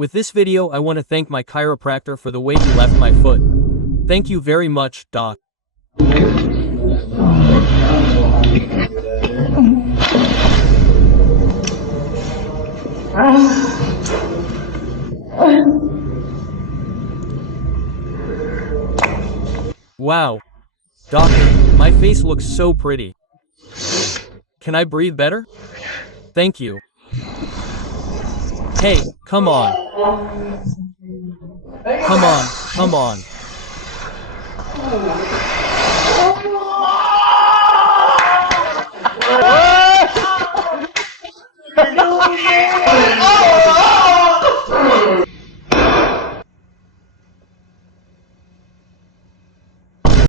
With this video I want to thank my chiropractor for the way he left my foot. Thank you very much, Doc. Wow. Doctor, my face looks so pretty. Can I breathe better? Thank you. Hey, come on. Come on, come on.